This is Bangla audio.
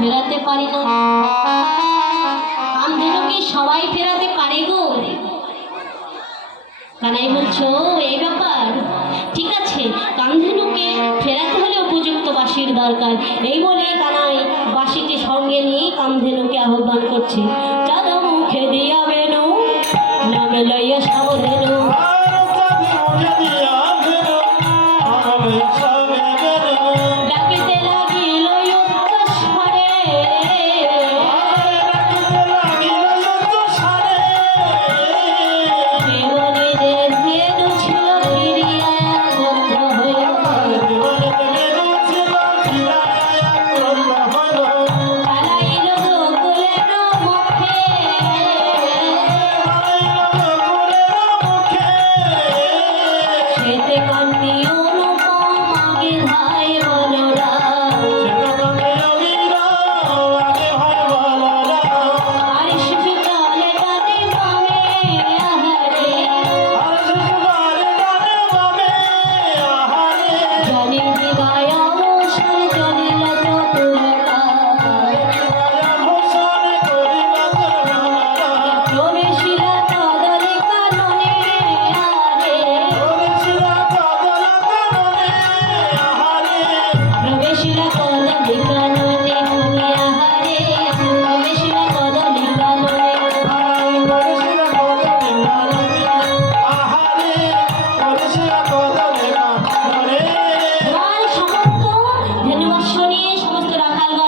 ফেরাতে পারি না। কামধেনু কি সবাই ফেরাতে পারে গো। কানাই বলছো এই ব্যাপার। ঠিক আছে কামধেনুকে ফেরাতে হলে উপযুক্ত বাসির দরকার। এই বলে কানাই বাসিটি সঙ্গে নিয়ে কামধেনুকে আহ্বান করছে। চাঁদা মুখে দিয়া বেনু নামে লইয়া সাবধেনু ডাকে Yeah. Yeah.